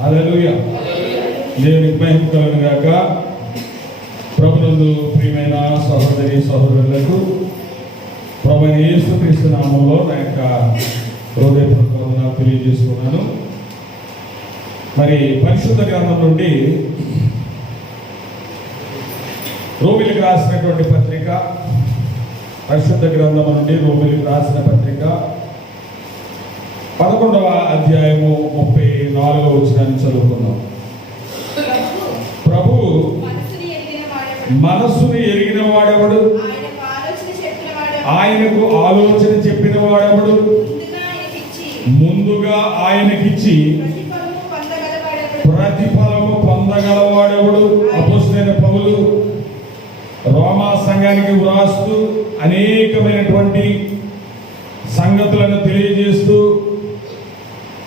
హల్లెలూయా. దేవునికి మహిమ కలుగును గాక. ప్రభునందు ప్రియమైన సహోదరి సహోదరులకు ప్రభువైన యేసుక్రీస్తు నామములో నా యొక్క హృదయపూర్వక వందనాలు తెలియజేస్తున్నాను. మరి పరిశుద్ధ గ్రంథం నుండి రోమిలికి రాసినటువంటి పత్రిక, పరిశుద్ధ గ్రంథం నుండి రోమిలికి రాసిన పత్రిక 11వ అధ్యాయము 34వ వచనాన్ని చదువుకుందాం. ప్రభు మనస్సును ఎరిగిన వాడెవడు, ఆయనకు ఆలోచన చెప్పిన వాడెవడు, ముందుగా ఆయనకిచ్చి ప్రతిఫలము పొందగలవాడెవడు. అపోస్తలుడైన పౌలు రోమా సంఘానికి వ్రాస్తూ అనేకమైనటువంటి సంగతులను తెలియజేస్తూ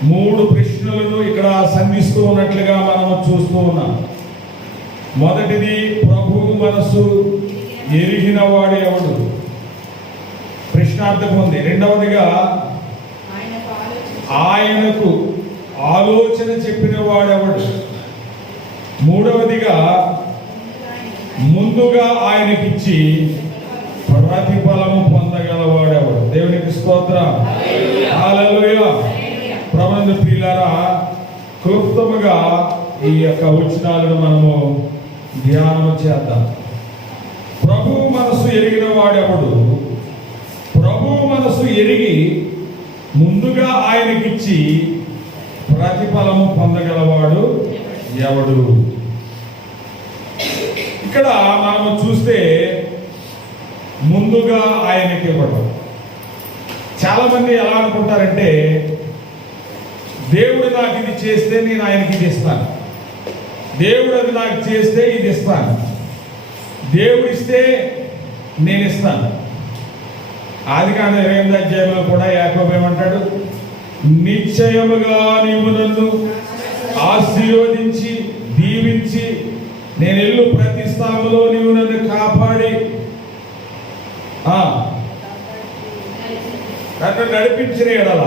3 ప్రశ్నలను ఇక్కడ సంధిస్తూ ఉన్నట్లుగా మనము చూస్తూ ఉన్నాం. మొదటిది, ప్రభు మనసు ఎరిగిన వాడు ఎవడు, ప్రశ్నార్థకం ఉంది. రెండవదిగా, ఆయనకు ఆలోచన చెప్పిన వాడెవడు. మూడవదిగా, ముందుగా ఆయనకిచ్చి ప్రతిఫలము పొందగలవాడెవడు. దేవునికి స్తోత్రం. హల్లెలూయా. ప్రభునందు ప్రియులారా, క్లుప్తముగా ఈ యొక్క వచనాలను మనము ధ్యానం చేద్దాం. ప్రభు మనసు ఎరిగిన వాడెవడు, ప్రభు మనసు ఎరిగి ముందుగా ఆయనకిచ్చి ప్రతిఫలము పొందగలవాడు ఎవడు. ఇక్కడ మనము చూస్తే ముందుగా ఆయనకి ఇవ్వడం. చాలా మంది ఎలా అనుకుంటారంటే, దేవుడు నాకు ఇది చేస్తే నేను ఆయనకి ఇది ఇస్తాను, దేవుడు అది నాకు చేస్తే ఇది ఇస్తాను, దేవుడు ఇస్తే నేను ఇస్తాను. ఆదికాండం 28వ అధ్యాయంలో కూడా యాకోబు ఏమంటాడు, నిశ్చయముగా నీవు నన్ను ఆశీర్వదించి దీవించి నేను ఎల్లు ప్రతి స్థలములో నీవు నన్ను కాపాడి నన్ను నడిపించిన ఎడల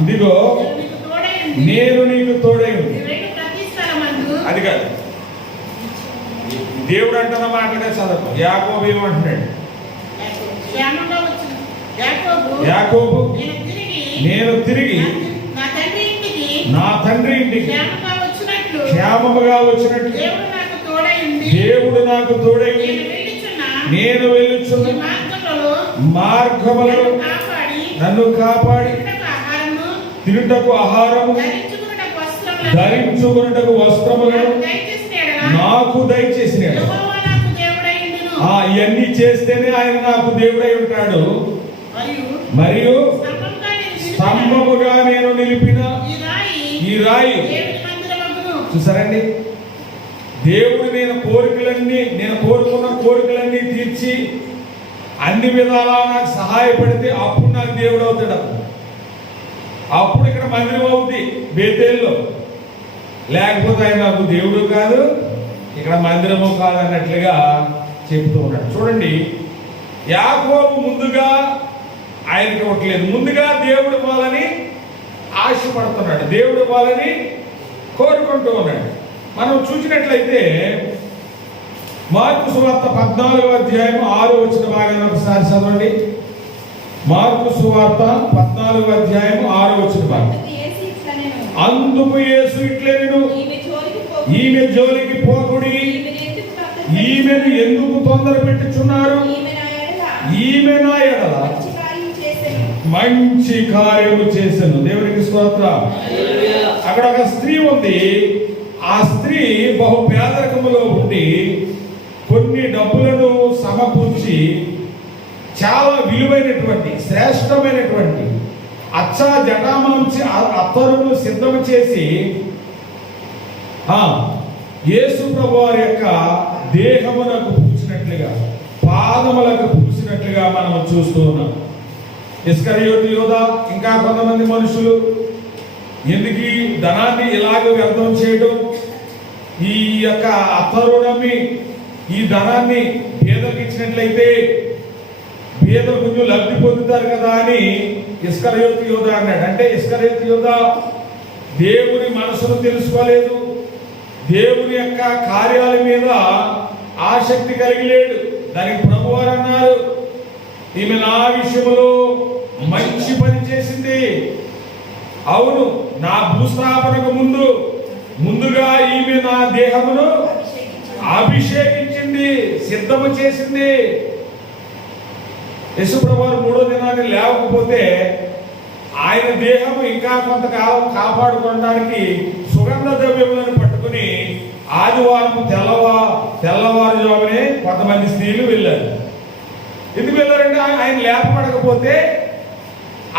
ఇదిగో నేను నీకు తోడై. అది కాదు, దేవుడు అంటున్న మాటనే చదవకు. యాకోబు ఏమంటున్నాడు, యాకోబు నేను తిరిగి నా తండ్రి ఇంటికి క్షేమముగా వచ్చినట్లు దేవుడు నాకు తోడై నేను వెళ్ళుచున్న మార్గములను నన్ను కాపాడి తినుటకు ఆహారము ధరించుకున్నటకు వస్త్రములను నాకు దయచేసినాడు. ఇవన్నీ చేస్తేనే ఆయన నాకు దేవుడై ఉంటాడు. మరియు స్తంభముగా నేను నిలిపిన ఈ రాయి. చూసారండి, దేవుడు నేను కోరుకున్న కోరికలన్నీ తీర్చి అన్ని విధాలా నాకు సహాయపడితే అప్పుడు నాకు దేవుడు అవుతాడు. అప్పుడు ఇక్కడ మందిరం అవుతుంది బేతేల్లో. లేకపోతే ఆయన నాకు దేవుడు కాదు, ఇక్కడ మందిరము కాదు అన్నట్లుగా చెబుతూ ఉన్నాడు. చూడండి, యాకోబు ముందుగా ఆయనకి ఇవ్వట్లేదు, ముందుగా దేవుడు ఇవ్వాలని ఆశపడుతున్నాడు, దేవుడు ఇవ్వాలని కోరుకుంటూ ఉన్నాడు. మనం చూసినట్లయితే మార్కు సువార్త 14వ అధ్యాయం 6వ వచన భాగాన్ని ఒకసారి చదవండి. మార్కు సువార్త 14వ అధ్యాయం 6వ వచన భాగం. అందుకు యేసు ఇట్లనెను, ఈమె జోలికి పోకుడి, ఈమెను ఎందుకు తొందర పెట్టుచున్నారు, ఈమె నా ఎడల మంచి కార్యము చేసెను. దేవునికి స్తోత్రం. అక్కడ ఒక స్త్రీ ఉంది. ఆ స్త్రీ బహు పేదరికములో ఉండి కొన్ని డబ్బులను సమకూర్చి చాలా విలువైనటువంటి శ్రేష్టమైనటువంటి అచ్చా జటామాంచి అత్తరును సిద్ధం చేసి యేసు ప్రభువారి యొక్క దేహమునకు పూసినట్లుగా, పాదములకు పూసినట్లుగా మనం చూస్తూ ఉన్నాం. ఇస్కరియోతు యోధ ఇంకా కొంతమంది మనుషులు ఎందుకు ఈ ధనాన్ని ఇలాగ వ్యర్థం చేయడం, ఈ యొక్క అత్తరునమ్మి ఈ ధనాన్ని పేదలకు ఇచ్చినట్లయితే పేదలు కొంచెం లబ్ధి పొందుతారు కదా అని ఇస్కరియోతు యూదా అన్నాడు. అంటే ఇస్కరియోతు యూదా దేవుని మనసును తెలుసుకోలేదు, దేవుని యొక్క కార్యాల మీద ఆసక్తి కలిగి లేడు. దానికి ప్రభువారు అన్నారు, ఈమె నా విషయంలో మంచి పని చేసింది. అవును, నా భూస్థాపనకు ముందుగా ఈమె నా దేహమును అభిషేకించింది, సిద్ధము చేసింది. యేసుప్రభువారు మూడో దినాన్ని లేవకపోతే ఆయన దేహము ఇంకా కొంతకాలం కాపాడుకోవడానికి సుగంధ ద్రవ్యములను పట్టుకుని ఆదివారం తెల్లవారుజామునే కొంతమంది స్త్రీలు వెళ్ళారు. ఎందుకు వెళ్ళారంటే ఆయన లేపబడకపోతే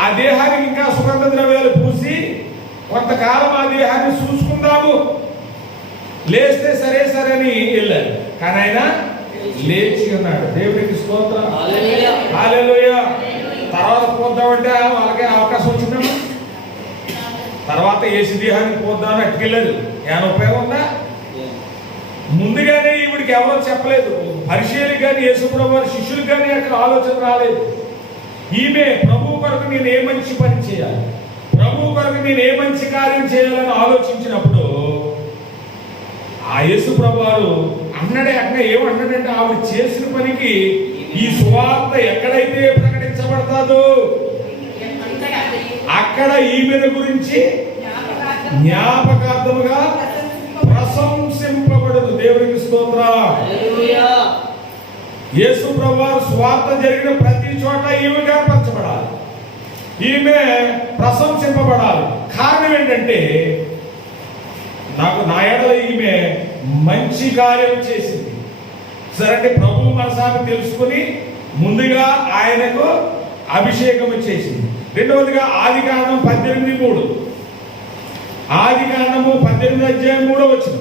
ఆ దేహానికి ఇంకా సుగంధ ద్రవ్యాలు పూసి కొంతకాలం ఆ దేహాన్ని చూసుకుందాము, లేస్తే సరే అని వెళ్ళారు. కానీ ఆయన లేచి ఉన్నాడు. దేవునికి స్తోత్రం, హల్లెలూయా. తర్వాత పోద్దామంటే వాళ్ళకి అవకాశం వచ్చిందమ్మా. తర్వాత ఏసు దేహానికి పోద్దామని అట్టుకెళ్ళారు. ఏమైనా ఉపయోగం ఉందా? ముందుగానే ఈవిడికి ఎవరో చెప్పలేదు. పరిచయులకు కానీ యేసుప్రభువు వారి శిష్యులకు కానీ అక్కడ ఆలోచన రాలేదు. ఈమె ప్రభు కొరకు నేను ఏ మంచి పని చేయాలి, ప్రభు కొరకు నేను ఏ మంచి కార్యం చేయాలని ఆలోచించినప్పుడు ఆ యేసుప్రభువు వారు అన్నాడే. అక్కడ ఏమన్నాడంటే ఆవిడ చేసిన పనికి ఈ సువార్త ఎక్కడైతే ప్రకటించబడతాదో అక్కడ ఈమెను గురించి జ్ఞాపకార్థముగా ప్రశంసింపబడదు. దేవునికి స్తోత్రం. యేసుప్రభువు వారు సువార్త జరిగిన ప్రతి చోట ఈమె కనపరచబడాలి, ఈమె ప్రశంసింపబడాలి. కారణం ఏంటంటే నా ఎడల ఈమె మంచి కార్యం చేసింది. సరే, ప్రభు మనసాన్ని తెలుసుకుని ముందుగా ఆయనకు అభిషేకం చేసింది. రెండవదిగా ఆదికాండం 18:3, ఆదికాండము 18:3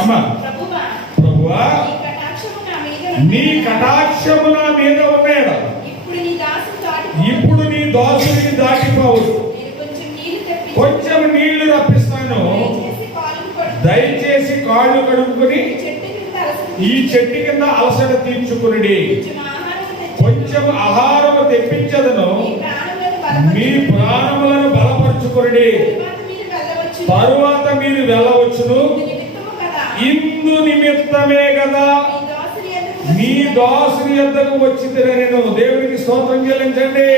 అమ్మా, ప్రభువా నీ కటాక్షము నా మీద ఉన్నాయా, ఇప్పుడు నీ దాసుడిని దాటిపోవచ్చు, కొంచెం నీళ్లు రప్పిస్తాను, దయచేసి కాళ్ళు కడుక్కొని ఈ చెట్టు కింద అలసట తీర్చుకుని కొంచెం ఆహారం తెప్పించదను, మీ ప్రాణములను బలపరుచుకుని తరువాత మీరు వెళ్ళవచ్చును. ఇందు నిమిత్తమే కదా మీ దాసుని యొద్దకు వచ్చి నేను. దేవునికి స్తోత్రం చెల్లించండి.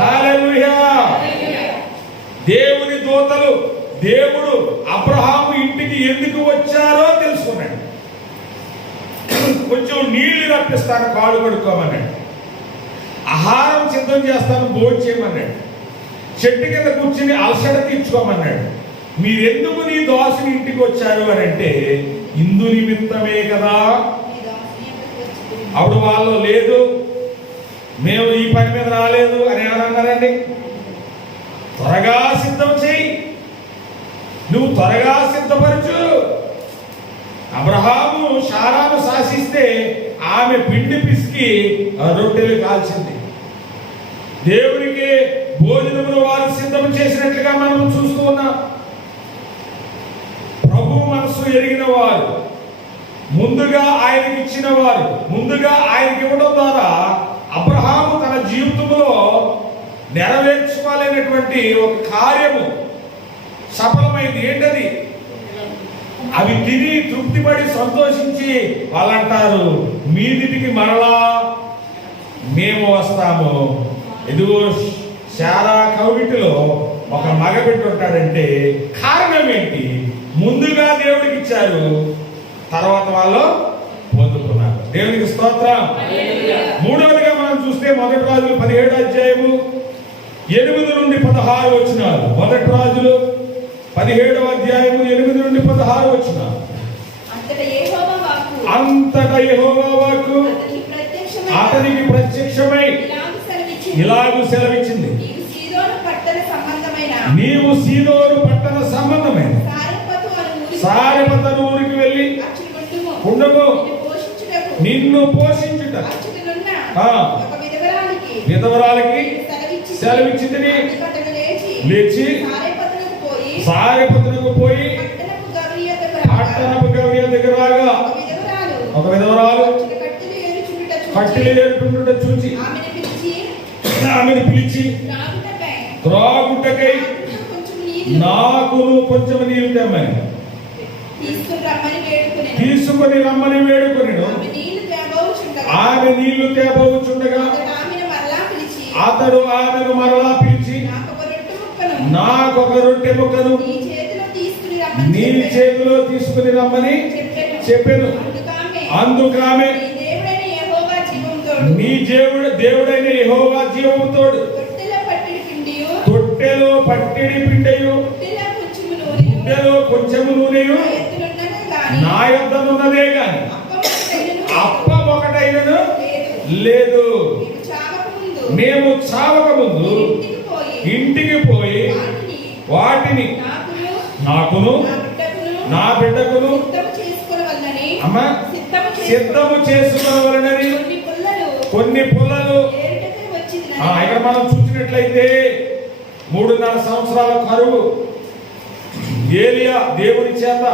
హల్లెలూయా. దేవుని దూతలు దేవుడు అబ్రహాము ఇంటికి ఎందుకు వచ్చారో తెలుసుకున్నాడు. కొంచెం నీళ్లు రప్పిస్తాను, కాళ్ళు కడుక్కోమన్నాడు. ఆహారం సిద్ధం చేస్తాను, భోజనం చేయమన్నాడు. చెట్టు కింద కూర్చుని అలసట తీర్చుకోమన్నాడు. మీరెందుకు నీ దాసుని ఇంటికి వచ్చారు అని అంటే ఇందు నిమిత్తమే కదా. అప్పుడు వాళ్ళు లేదు, మేము ఈ పని మీద రాలేదు అని ఏమన్నారండి. త్వరగా సిద్ధం చేయి, నువ్వు త్వరగా సిద్ధపరచు. అబ్రహాము శారాను శాసిస్తే ఆమె పిండి పిసికి రొట్టెలు కాల్చింది. దేవునికి భోజనమును వారు సిద్ధం చేసినట్లుగా మనం చూస్తూ ఉన్నాం. ప్రభు మనసు ఎరిగిన వారు, ముందుగా ఆయనకి ఇచ్చిన వారు, ముందుగా ఆయనకి ఇవ్వడం ద్వారా అబ్రహాము తన జీవితంలో నెరవేర్చుకోలేనటువంటి ఒక కార్యము సఫలమైంది. ఏంటది? అవి తిని తృప్తిపడి సంతోషించి వాళ్ళంటారు, మీదిటికి మరలా మేము వస్తాము. ఇదిగో శారా కౌగిటిలో ఒక మగబిడ్డ ఉంటాడంటే కారణం ఏంటి? ముందుగా దేవుడికి ఇచ్చారు, తర్వాత వాళ్ళు పొందుకున్నారు. దేవునికి స్తోత్రం. మూడవదిగా మనం చూస్తే 1 రాజులు 17:8-16. 1 రాజులు 17:8-16. అంతటా యెహోవా వాక్కు అతనికి ప్రత్యక్షమై ఇలాగూ సెలవిచ్చింది, నీవు సీదోను పట్టణ సంబంధమైన సారెపతను ఊరికి వెళ్ళి ఉండము, నిన్ను పోషించుట విధవరాలకి సెలవిచ్చింది. లేచి సారెపతనకు పోయి పట్టణపు గౌరియ దగ్గర రాగా ఒక విధవరాలు పట్టిలు ఏరుకుంటుంటే చూచి ఆమెను పిలిచి త్రాగుటకై నాకును కొంచెం నీళ్ళు తెమ్మని తీసుకుని రమ్మని వేడుకొనెను. ఆమె నీళ్లు తేబోచుండగా అతడు ఆమెను మరలా పిలిచి నాకొక రొట్టె ముక్కను నీ చేతిలో తీసుకుని రమ్మని చెప్పెను. అందుకామె నీ దేవుడైన యెహోవా జీవముతోడు తొట్టెలో పట్టిడి పిండియు గుడ్డెలో కొంచెము నూనెయు నా యొద్దనున్నదే గాని అప్పం ఒకటైనను లేదు. మేము చావక ముందు ఇంటికి పోయి వాటిని నాకును నా బిడ్డకును సిద్ధము చేసుకోవాలని కొన్ని పుల్లలు. ఇక్కడ మనం చూసినట్లయితే 3.5 సంవత్సరాల కరువు. ఏలియా దేవుని చేత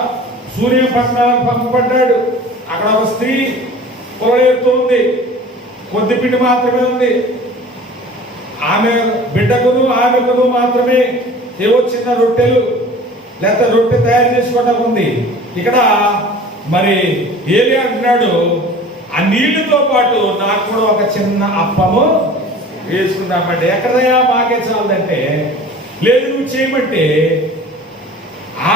సూర్యపట్నాలకు పంపబడ్డాడు. అక్కడ ఒక స్త్రీ పొలయేరుతోంది, కొద్ది పిండి మాత్రమే ఉంది. ఆమె బిడ్డకును ఆమెకును మాత్రమే ఏవో చిన్న రొట్టెలు లేకపోతే రొట్టె తయారు చేసుకోవడం ఉంది. ఇక్కడ మరి ఏలియా అంటున్నాడు, ఆ నీళ్లతో పాటు నాకు కూడా ఒక చిన్న అప్పము వేసుకుందామంటే. ఎక్కడయ్యా మాకే చాలదంటే, లేదు నువ్వు చేయమంటే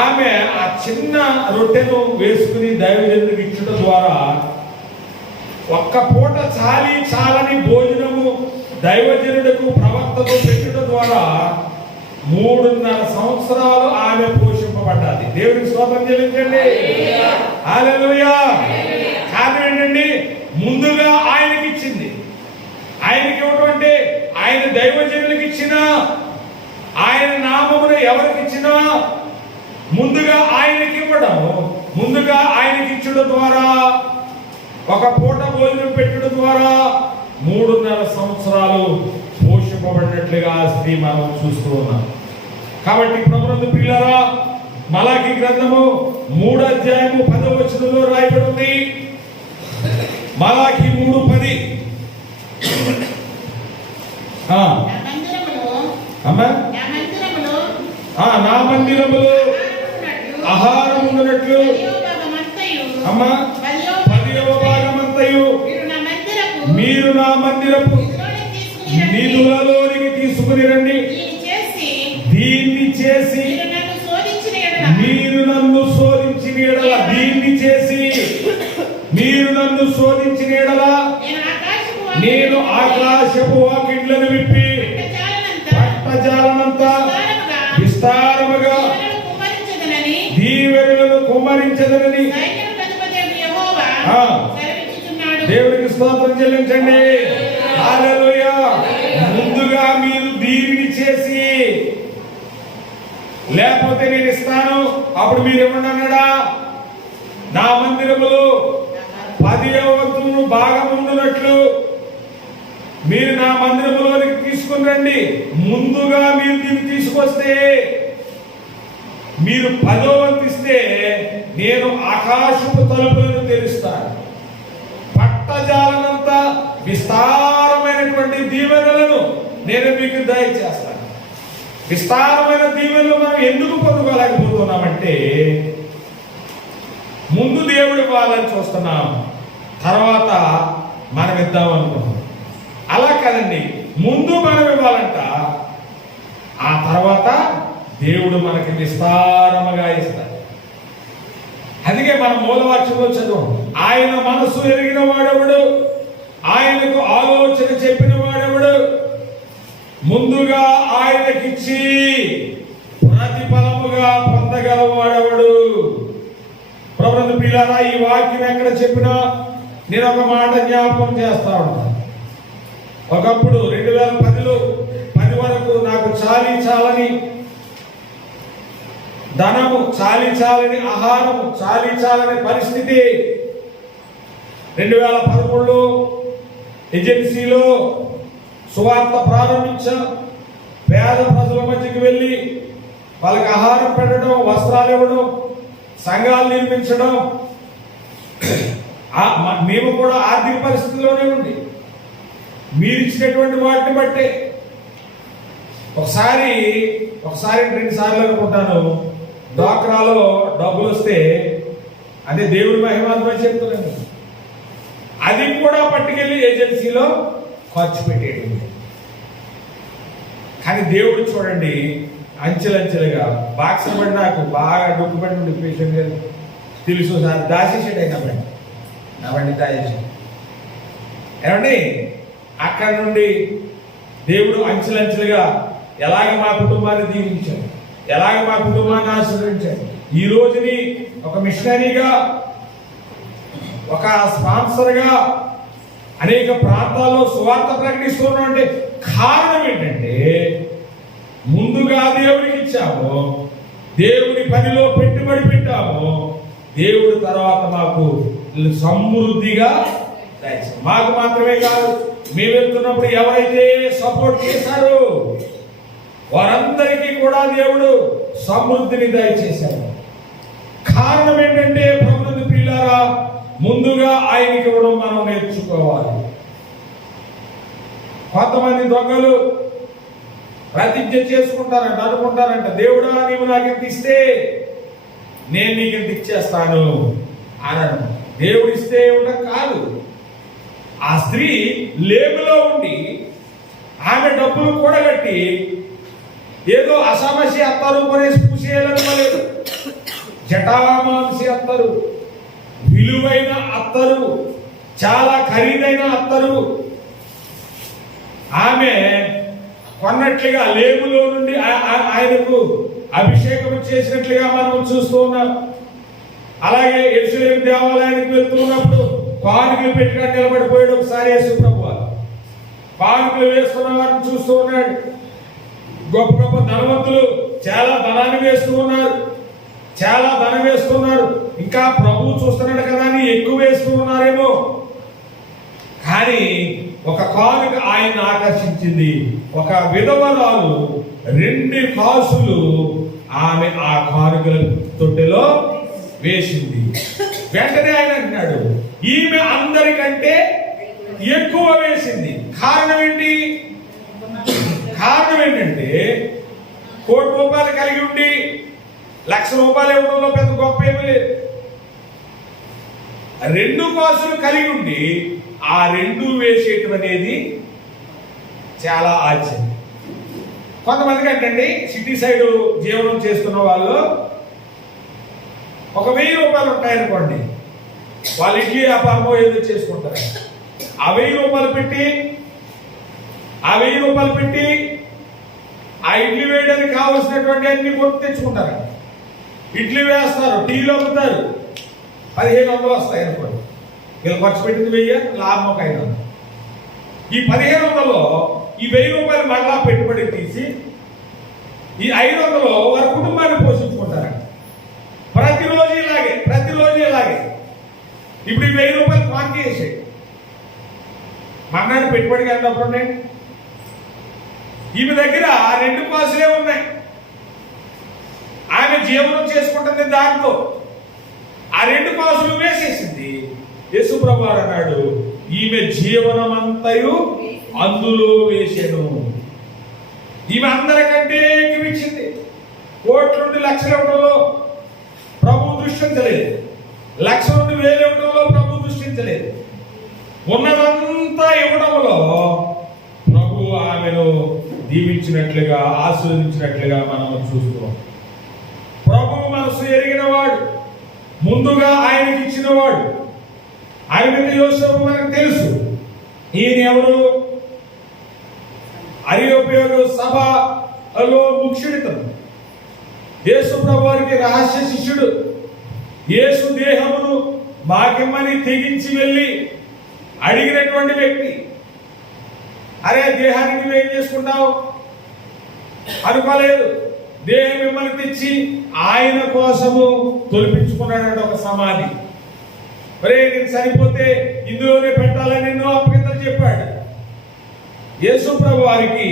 ఆమె ఆ చిన్న రొట్టెను వేసుకుని దైవజనుడికి ఇచ్చడం ద్వారా ఒక్క పూట చాలని భోజనము దైవజనుడికి ప్రవక్తకు పెట్టడం ద్వారా 3.5 సంవత్సరాలు ఆమె పోషింపబడ్డాది. దేవునికి స్తోత్రం చెల్లించండి. హల్లెలూయా. కారణం ఏంటండి? ముందుగా ఆయనకి ఇచ్చింది. ఆయనకి ఇవ్వడం అంటే ఆయన దైవజనులకు ఇచ్చినా, ఆయన నామమును ఎవరికి ఇచ్చినా ముందుగా ఆయనకి ఇవ్వడం, ముందుగా ఆయనకి ఇచ్చడం ద్వారా, ఒక పూట భోజనం పెట్టడం ద్వారా 3.5 సంవత్సరాలు పోషింపబడినట్లుగా ఆ స్త్రీ మనం చూస్తూ ఉన్నాం. కాబట్టి ప్రభునందు ప్రియులారా, మలాకి గ్రంథము 3వ అధ్యాయము 10వ వచనంలో రాయబడి ఉంది. మలాకి 3:10. నా మందిరములో ఆహారం ఉన్నట్లు 10వ భాగమంతయు మీరు నా మందిరపు నిధులలోనికి తీసుకుని రండి. దీన్ని చేసి మీరు నన్ను శోధించిన ఎడల, దీన్ని చేసి మీరు నన్ను శోధించిన ఎడల నేను ఆకాశపు వాకిళ్లను విప్పి పట్టజాలనంతా విస్తారముగా దీవెనలను కుమ్మరించదనని దేవునికి స్తోత్రం చెల్లించండి. హల్లెలూయా. ముందుగా మీరు దీనిని చేసి, లేకపోతే నేను ఇస్తాను అప్పుడు మీరు ఏమన్నాడా, నా మందిరములో 10వ వంతు భాగం ఉండునట్లు మీరు నా మందిరములోనికి తీసుకుని రండి. ముందుగా మీరు దీన్ని తీసుకొస్తే, మీరు 10వ వంతు ఇస్తే నేను ఆకాశపు తలుపులను తెరుస్తాను, పట్టజాలనంత విస్తారమైనటువంటి దీవెనలను నేను మీకు దయచేస్తాను. విస్తారమైన దీవెనలు మనం ఎందుకు పొందుకోలేకపోతున్నామంటే, ముందు దేవుడు ఇవ్వాలని చూస్తున్నాం, తర్వాత మనం ఇద్దాం అనుకుంటున్నాం. అలా కదండి, ముందు మనం ఇవ్వాలంట, ఆ తర్వాత దేవుడు మనకి విస్తారముగా ఇస్తాడు. అందుకే మనం మూలవాక్యంలో చదువు, ఆయన మనసు ఎరిగిన వాడెవడు, ఆయనకు ఆలోచన చెప్పిన వాడెవడు, ముందుగా ఆయనకిచ్చి ప్రతిఫలముగా పొందగలవాడెవడు. ప్రభునందు ప్రియులారా, ఈ వాక్యం ఎక్కడ చెప్పినా నేను ఒక మాట జ్ఞాపకం చేస్తా ఉంటాను. ఒకప్పుడు 2010 వరకు నాకు చాలని ధనము, చాలని ఆహారము, చాలని పరిస్థితి. 2013లో ఏజెన్సీలో సువార్త ప్రారంభించాం. పేద ప్రజల మధ్యకి వెళ్ళి వాళ్ళకి ఆహారం పెట్టడం, వస్త్రాలు ఇవ్వడం, సంఘాలు నిర్మించడం, మేము కూడా ఆర్థిక పరిస్థితుల్లోనే ఉంది. మీరు ఇచ్చినటువంటి వాటిని బట్టే ఒకసారి 2 సార్లు అనుకుంటాను డ్వాక్రాలో డబ్బులు వస్తే, అదే దేవుడి మహిమాత్మని చెప్తున్నాను, అది కూడా పట్టుకెళ్ళి ఏజెన్సీలో ఖర్చు పెట్టేయండి. కానీ దేవుడు చూడండి అంచెలంచెలుగా బాక్స్ పడి నాకు బాగా డొక్కుపడి పేషెంట్ గారు తెలుసు సార్, దాచేసాడు అయినా బండి, నా బండి దాచేసాడు. ఏమండి అక్కడ నుండి దేవుడు అంచెలంచెలుగా ఎలాగ మా కుటుంబాన్ని దీవించాడు, ఎలాగ మా కుటుంబాన్ని ఆశీర్వదించాడు. ఈ రోజుని ఒక మిషనరీగా, ఒక స్పాన్సర్గా అనేక ప్రాంతాల్లో సువార్త ప్రకటిస్తున్నాం. అంటే కారణం ఏంటంటే ముందుగా దేవుడికి ఇచ్చాము, దేవుని పనిలో పెట్టుబడి పెట్టాము, దేవుడి తర్వాత మాకు సమృద్ధిగా మాకు మాత్రమే కాదు, మేము వెళ్తున్నప్పుడు ఎవరైతే సపోర్ట్ చేశారో వారందరికీ కూడా దేవుడు సమృద్ధిని దయచేశారు. కారణం ఏంటంటే ప్రభుత్వ ప్రియులారా, ముందుగా ఆయనకి ఇవ్వడం మనం నేర్చుకోవాలి. కొంతమంది దొంగలు ప్రతిజ్ఞ చేసుకుంటారంట, అనుకుంటారంట, దేవుడా నీవు నాకు ఇంత ఇస్తే నేను నీకు ఇంత ఇచ్చేస్తాను అనను. దేవుడు ఇస్తే ఇవ్వడం కాదు. ఆ స్త్రీ లేబులో ఉండి ఆమె డబ్బులు కూడగట్టి ఏదో అసామసి అత్తరు కొనేసి పూసేయాలనుకోలేదు. జటామాంసి అత్తరు, విలువైన అత్తరు, చాలా ఖరీదైన అత్తరు ఆమె కొన్నట్లుగా లేబులో నుండి ఆయనకు అభిషేకం చేసినట్లుగా మనం చూస్తూ ఉన్నాం. అలాగే యెరూషలేము దేవాలయానికి వెళ్తున్నప్పుడు కానుకలు పెట్టుకొని నిలబడిపోయాడు ఒకసారి యేసు ప్రభువు. కానుకలు వేస్తున్న వారిని చూస్తూ ఉన్నాడు. గొప్ప గొప్ప ధనవంతులు చాలా ధనాన్ని వేస్తూ ఉన్నారు, చాలా ధనం వేస్తున్నారు. ఇంకా ప్రభువు చూస్తున్నాడు కదా అని ఎక్కువ వేస్తూ ఉన్నారేమో. కానీ ఒక కానుక ఆయన ఆకర్షించింది. ఒక విధవరాలు 2 కాసులు ఆమె ఆ కానుకల తొట్టెలో వేసింది. వెంటనే ఆయన అంటున్నాడు, ఈమె అందరికంటే ఎక్కువ వేసింది. కారణం ఏంటి? కారణం ఏంటంటే ₹1,00,000 కలిగి ఉండి ₹1,00,000 ఇవ్వడంలో పెద్ద గొప్ప ఏమీ లేదు. 2 కాసులు కలిగి ఉండి ఆ 2 వేసేయటం అనేది చాలా ఆశ్చర్యం. కొంతమందికి అంటే సిటీ సైడ్ జీవనం చేస్తున్న వాళ్ళు ఒక ₹1,000 ఉంటాయనుకోండి, వాళ్ళు ఇడ్లీ వ్యాపారమో ఏదో చేసుకుంటారు. ఆ ₹1,000 పెట్టి ఆ ఇడ్లీ వేయడానికి కావలసినటువంటి అన్ని కొనుక్కు తెచ్చుకుంటారు. ఇడ్లీ వేస్తారు, టీలు అమ్ముతారు, 1,500 వస్తాయి అనుకోండి. వీళ్ళు ఖర్చు పెట్టింది 1000, లాభం ఒక 500. ఈ 1,500లో ఈ ₹1,000 మళ్ళా పెట్టుబడి తీసి ఈ 500లో వారి కుటుంబాన్ని పోషించుకుంటారు. ప్రతిరోజు ఇలాగే. ఇప్పుడు ఈ ₹1,000 కానుక వేసాయి. మన్నాడు పెట్టుబడికి వెళ్ళినప్పుడు ఈమె దగ్గర 2 కాసులే ఉన్నాయి. ఆమె జీవనం చేసుకుంటుంది దాంతో. ఆ 2 కాసులు వేసేసింది. యేసు ప్రభువు అన్నాడు, ఈమె జీవనం అంతయు అందులో వేసాను. ఈమె అందరికంటే ఎక్కువ ఇచ్చింది. కోట్ల నుండి లక్షలు ఇవ్వడంలో ప్రభు దృష్టించలేదు, 1,00,000 నుండి 1,000 ఇవ్వడంలో ప్రభు దృష్టించలేదు. ఉన్నదంతా ఇవ్వడంలో ప్రభు ఆమెను దీవించినట్లుగా, ఆశీర్వదించినట్లుగా మనం చూస్తున్నాం. ప్రభు మనసు ఎరిగిన వాడు, ముందుగా ఆయనకి ఇచ్చిన వాడు. ఆయన యోసేపు మనకు తెలుసు. ఈయన ఎవరు? అరియోపయోగ సభలో ముఖ్యుడితను. యేసు ప్రభువారికి రహస్య శిష్యుడు. యేసు దేహమును మాకిమ్మని తెగించి వెళ్ళి అడిగినటువంటి వ్యక్తి. అరే దేహాన్ని నువ్వేం చేసుకుంటావు అనుకోలేదు. దేహం మిమ్మల్ని తెచ్చి ఆయన కోసము తొలిపించుకున్నాడు ఒక సమాధి. ఒరే నేను చనిపోతే ఇందులోనే పెట్టాలని ఎన్నో అప్పగింతలు చెప్పాడు. యేసు ప్రభు వారికి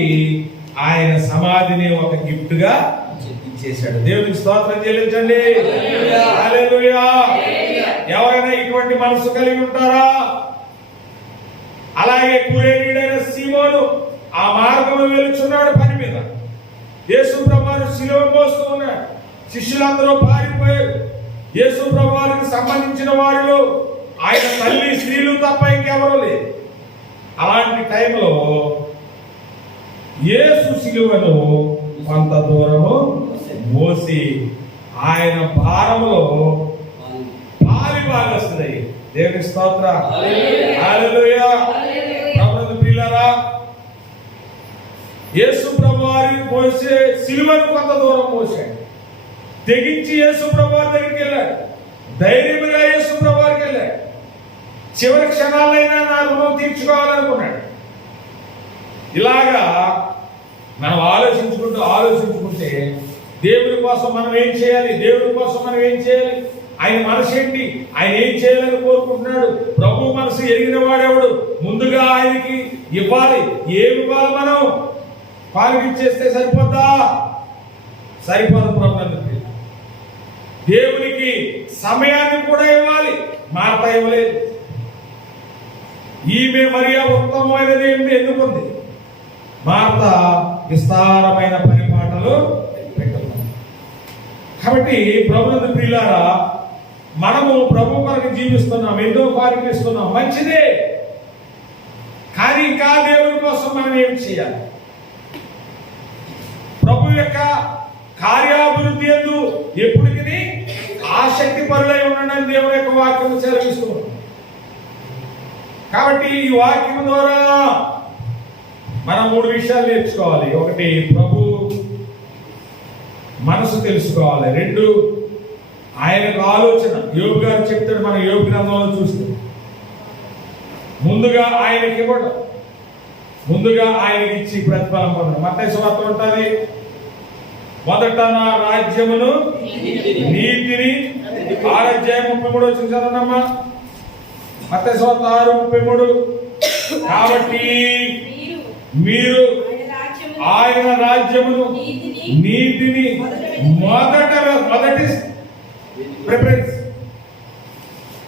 ఆయన సమాధిని ఒక గిఫ్ట్ గా ఇచ్చేశాడు. దేవునికి స్తోత్రం చెల్లించండి. హల్లెలూయా. ఎవరైనా ఇటువంటి మనసు కలిగి ఉంటారా? అలాగే కురేనీయుడైన సీమోను ఆ మార్గంలో వెలుచున్నాడు పని మీద. యేసు ప్రభువును సిలువ మోస్తూ ఉన్నాడు. శిష్యులందరూ పారిపోయారు. యేసు ప్రభువుకి సంబంధించిన వారిలో ఆయన తల్లి స్త్రీలు తప్ప ఇంకెవరూ లేదు. అలాంటి టైంలో యేసు సిలువను కొంత దూరము మోసి ఆయన భారములో పాలి భాగస్తులయ్యి. దేవుని స్తోత్రం, హల్లెలూయా. ప్రభువు ప్రియులారా, యేసు ప్రభువారిని మోసే సిలువను కొంత దూరం మోసాడు. తెగించి యేసు ప్రభువారి దగ్గరికి వెళ్ళాడు. ధైర్యంగా యేసు ప్రభువారికి వెళ్ళాడు. చివరి క్షణాలైనా నా రుణం తీర్చుకోవాలనుకున్నాడు. ఇలాగా మనం ఆలోచించుకుంటే దేవుడి కోసం మనం ఏం చేయాలి, దేవుడి కోసం మనం ఏం చేయాలి, ఆయన మనసు ఏంటి, ఆయన ఏం చేయాలని కోరుకుంటున్నాడు. ప్రభు మనసు ఎరిగిన వాడెవడు? ముందుగా ఆయనకి ఇవ్వాలి. ఏమి ఇవ్వాలి? మనం పాలిచ్చేస్తే సరిపోద్దా? సరిపోదు. ప్రభు దేవునికి సమయాన్ని కూడా ఇవ్వాలి. మార్త ఇవ్వలేదు. ఈమె మరియా ఉత్తమమైనది ఎందుకుంది? మార్త విస్తారమైన పరిపాటలు పెట్టుకుంది. కాబట్టి ప్రభువుని ప్రియులారా, మనము ప్రభు కొరకు జీవిస్తున్నాం, ఎన్నో కార్యక్రమిస్తున్నాం, మంచిదే. కానీ ఇంకా దేవుని కోసం మనం ఏం చేయాలి? ప్రభు యొక్క కార్యాభివృద్ధి ఎందు ఎప్పటికీ ఆసక్తి పరులై ఉండడానికి దేవుని యొక్క వాక్యం సెలవిస్తూ ఉంది. కాబట్టి ఈ వాక్యం ద్వారా మనం 3 విషయాలు నేర్చుకోవాలి. 1, ప్రభు మనసు తెలుసుకోవాలి. 2, ఆయనకు ఆలోచన. యోబు గారు చెప్తాడు, మన యోబు గ్రంథంలో చూస్తే ముందుగా ఆయనకి ఇవ్వడం, ముందుగా ఆయనకి ఇచ్చి ప్రతిఫలం పొందడం. మత్తయి సువార్త ఉంటుంది, మొదట నా రాజ్యమును నీతిని 6:33 వచ్చిన చదవనమ్మా. మత్తయి సువార్త 6:33. కాబట్టి మీరు ఆయన రాజ్యమును నీతిని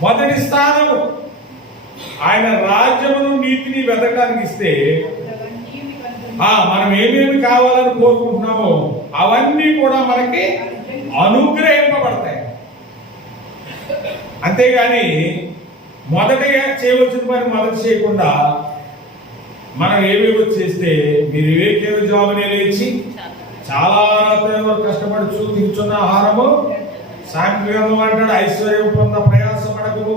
మొదటి స్థానము, ఆయన రాజ్యమును నీతిని వెతకడానికి ఇస్తే మనం ఏమేమి కావాలని కోరుకుంటున్నామో అవన్నీ కూడా మనకి అనుగ్రహింపబడతాయి. అంతేగాని మొదటగా చేయవలసిన పని మొదట చేయకుండా మనం ఏవేవో చేస్తే, మీరు ఏవేకేవో జాబునే లేచి చాలా రాత్రి వరకు కష్టపడుచు తింటున్న ఆహారము సాంఖ్యం అంటాడు, ఐశ్వర్యం పొంద ప్రయాసపడకు,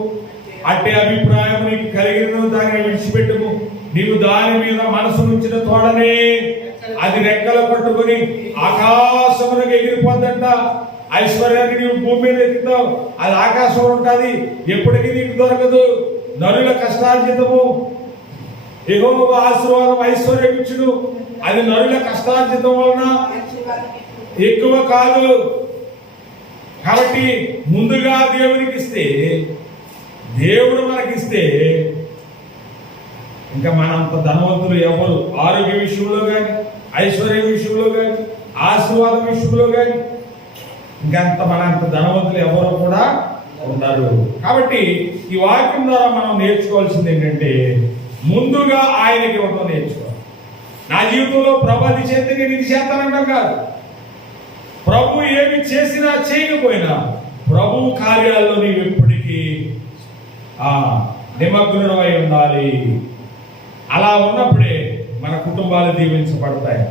అట్టి అభిప్రాయం నీకు కలిగిన దాన్ని విడిచిపెట్టుము. నీవు దాని మీద మనసు ఉంచిన తోడనే అది రెక్కలు పట్టుకుని ఆకాశములకు ఎగిరిపోద్దంట. ఐశ్వర్యాన్ని నీవు భూమి మీద ఎక్కుతావు, అది ఆకాశం ఉంటుంది, ఎప్పటికీ నీకు దొరకదు. నరుల కష్టార్జితము యెహోవా ఆశీర్వాదం ఐశ్వర్యం ఇచ్చును, అది నరుల కష్టార్జితం వలన ఎక్కువ కాదు. కాబట్టి ముందుగా దేవునికి ఇస్తే, దేవుడు మనకిస్తే ఇంకా మనంత ధనవంతులు ఎవరు? ఆరోగ్య విషయంలో కానీ, ఐశ్వర్యం విషయంలో కానీ, ఆశీర్వాదం విషయంలో కానీ ఇంకంత మనంత ధనవంతులు ఎవరు కూడా ఉన్నారు. కాబట్టి ఈ వాక్యం ద్వారా మనం నేర్చుకోవాల్సింది ఏంటంటే, ముందుగా ఆయనకి ఇవ్వడం నేర్చుకోవాలి. నా జీవితంలో ప్రభు అది చేస్తే నేను ఇది చేస్తానంటాం కాదు. ప్రభు ఏమి చేసినా చేయకపోయినా ప్రభు కార్యాల్లో నీవు ఎప్పటికీ నిమగ్నుడమై ఉండాలి. అలా ఉన్నప్పుడే మన కుటుంబాలు దీవించబడతాయి,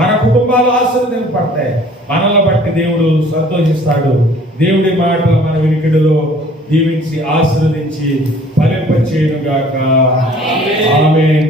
మన కుటుంబాలు ఆశీర్వదించబడతాయి, మనల్ని బట్టి దేవుడు సంతోషిస్తాడు. దేవుడి మాటలు మన వినికిడిలో దీవించి ఆశీర్వదించి ఫలింపచేయును గాక. ఆమేన్.